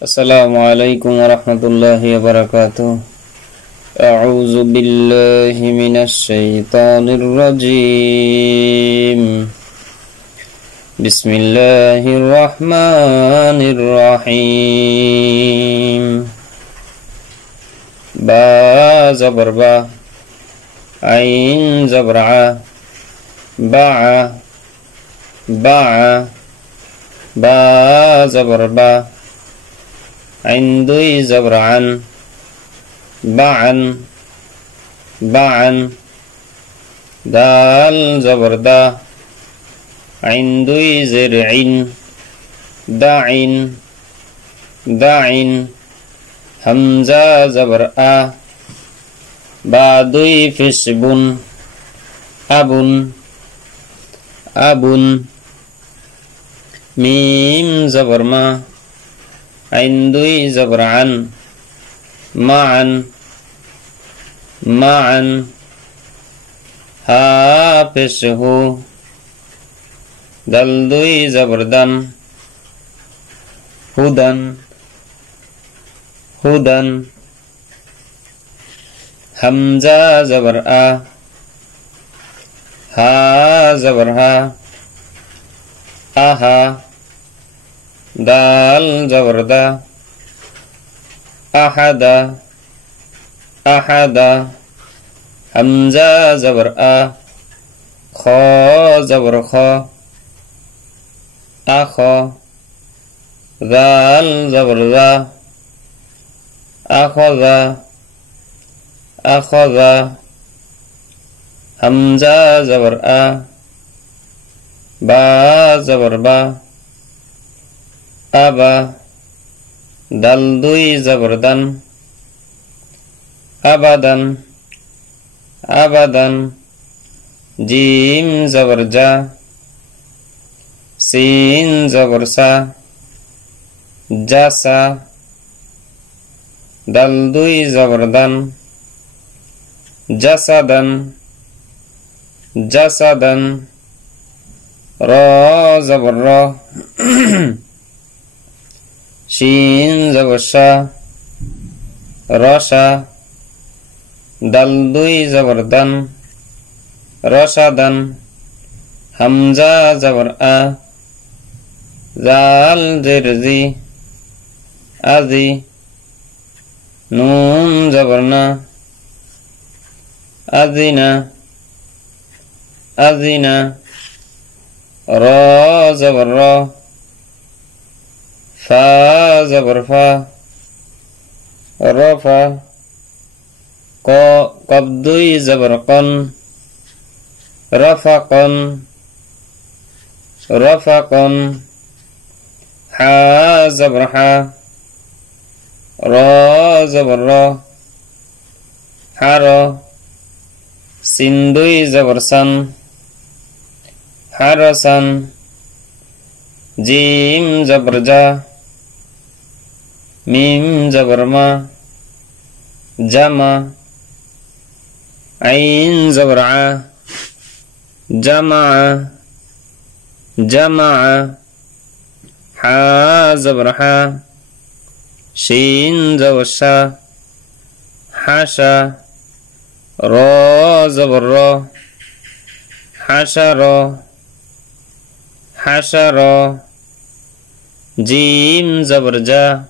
السلام عليكم ورحمة الله وبركاته. أعوذ بالله من الشيطان الرجيم. بسم الله الرحمن الرحيم. با زبر با عين زبر ع باع باع با زبر با دوي زبر دال عندي زبرعا باعا باعا. دال زبردا عندي زرع داع داع همزة زبرأ بادي فسب أب أب ميم زبرما دوي زبر عن معا معا. حافظه دل دوي زبردن هدن هدن همزة زبر آ ها زبر ها آها. دال زورده. احد. احد. حمزه زبر ا. خا زبر خا اخا ذال زبر ذا اخذ اخذ حمزه زبر ا. با زبر با. আবা, দাল দুই জবরদান। আবাদান আবাদান। জিম জবর যা সিন জবর সা জাসা দাল দুই জবরদান জাসাদান জাসাদান র জবর র। শিন জবর রসা দাল দুই জবর দান, হামজা জবর আ, জাল জিরজি, আজি, নুন জবর না আজিনা আজিনা র জবর র فاز غرفة. رفع قبضي زبرقا. رفقا. رفقا. حا زبرحا. را زبر حر سندوي زبرسن. حرسن. جيم زبرجا. ميم زبر ما جمع عين زبر ع جمع جمع حا زبر حا شين زبر شا حشا را زبر را حشر حشر جيم زبر جا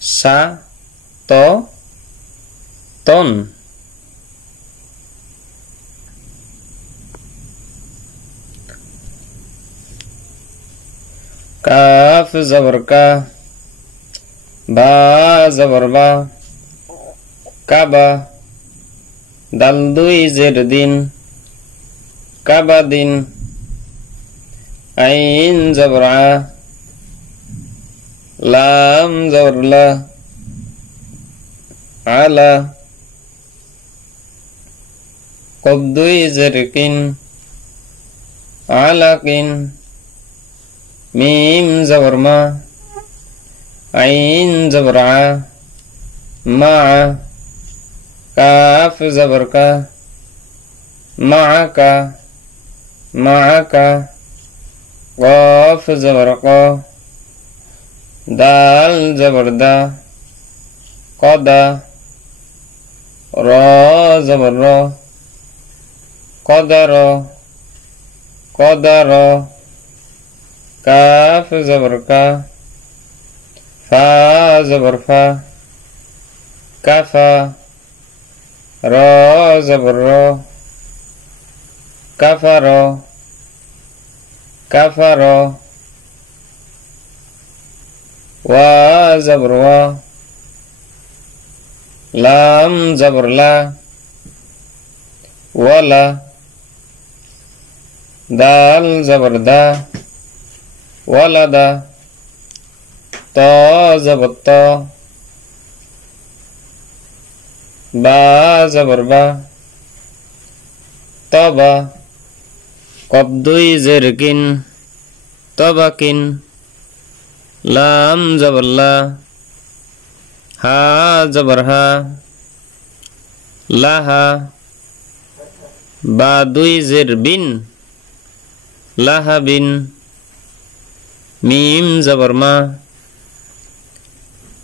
সা ত তন কাফ জবর কা, বা জবর বা, কাবা, দাল দুই জের দিন, কাবা দিন, আইন জবর لام زبر لا على قبض زرق علق ميم زبر ما عين زبر ع مع كاف زبر كا معك معك قاف زبر قاف দাল জবরদা, কদা, র জবর র কদার কদার, কাফ জবর, কা, ফা জবর, ফা, কাফা, র জবর র কাফার কাফার وزبر و لام زبر لا ولا دال زبر دا ولدا تا زبر تا با زبر با طبا قبض زركن طبق লাম জবল্লা, হা জবর হা লাহা, বা দুই জের বিন, লাহা বিন, মিম জবর মা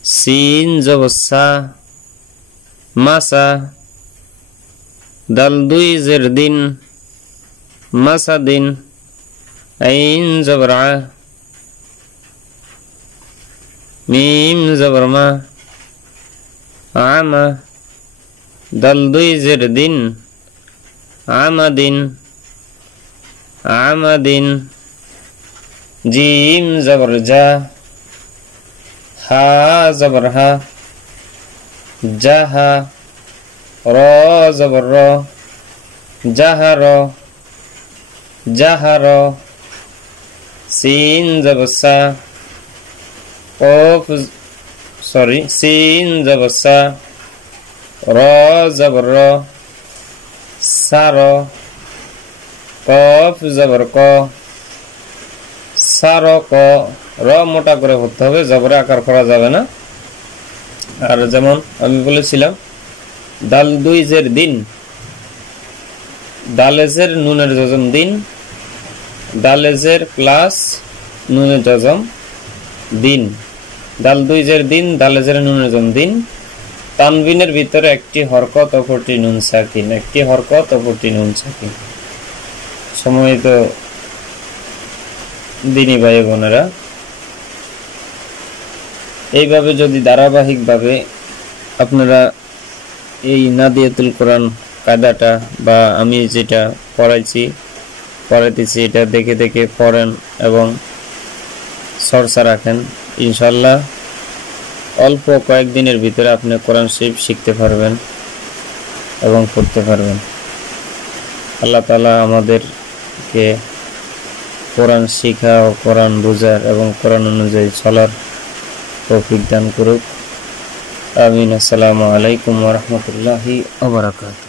সিন জবসা, মাসা, দাল দুই জের দিন মাসাদিন আইন জবরা میم زبرما عام دلدوی دن عمدن عمدن جیم زبر جا ہا زبر ہا جہا، رو زبر رو جہر جہر سین زبسا জবসা কফ সরি সিন জবসা র জবর র সার কফ জবর ক সার ক র মোটা করে করতে হবে জবরে আকার করা যাবে না। আর যেমন আমি বলেছিলাম, দাল দুই জের দিন, দালেজের নুনের যজম দিন, দালেজের প্লাস নুনের যজম দিন। দাল দুই জের দিন দালেজের নুনের যজম দিন। তানবিনের ভিতরে একটি হরকত, অপরটি নুন সাকিন। একটি হরকত, অপরটি নুন সাকিন। সময়ত দিনী ভাই বোনেরা। এইভাবে যদি ধারাবাহিকভাবে আপনারা এই নাদিয়াতুল কোরআন কায়দাটা বা আমি যেটা পড়াইছি, পড়াইতেছি, এটা দেখে দেখে পড়েন এবং চর্চা রাখেন। ইনশাল্লাহ অল্প কয়েকদিনের ভিতরে আপনি কোরআন শরীফ শিখতে পারবেন এবং পড়তে পারবেন। আল্লাহ তালা আমাদেরকে কোরআন শিখা ও কোরআন বোঝার এবং কোরআন অনুযায়ী চলার তৌফিক দান করুক। আমিন। আসসালামু আলাইকুম ওরহমতুল্লাহি ওবরাকাত